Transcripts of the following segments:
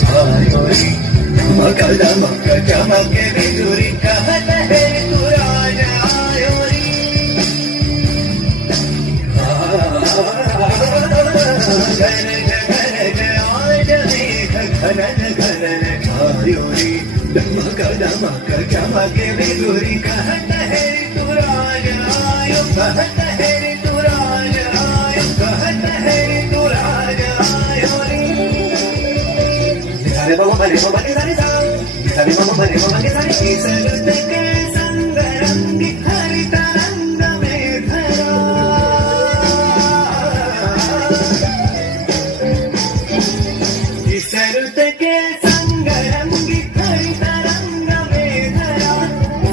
छायोरी मकद मक चमके बिजुरी कहत है तू राज आयोरी घन घन छायोरी मकद मक चमके बिजुरी कहत है तू राज आयो कहत है तू राज आयो कहत है तू राज ivory Sare mama mare mama ke sare sa Sare mama mare mama ke sare Sarut ke sang rang harita rang mein dhara Sarut ke sang rang harita rang mein dhara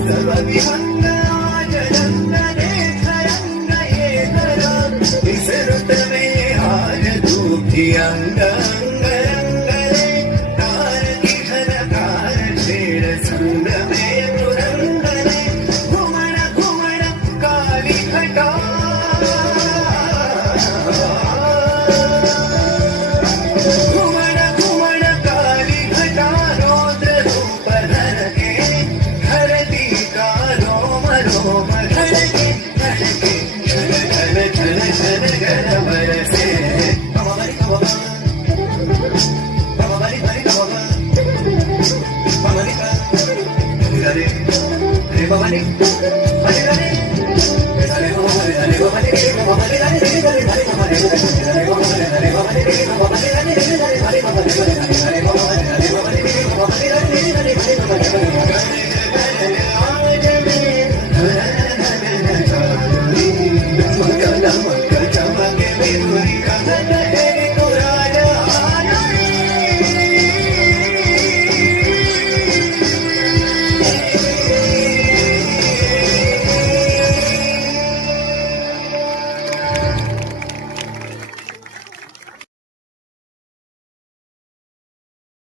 Sarvi hang aaj rang dekh rang ye dhara Sarut mein aaj dukhi ang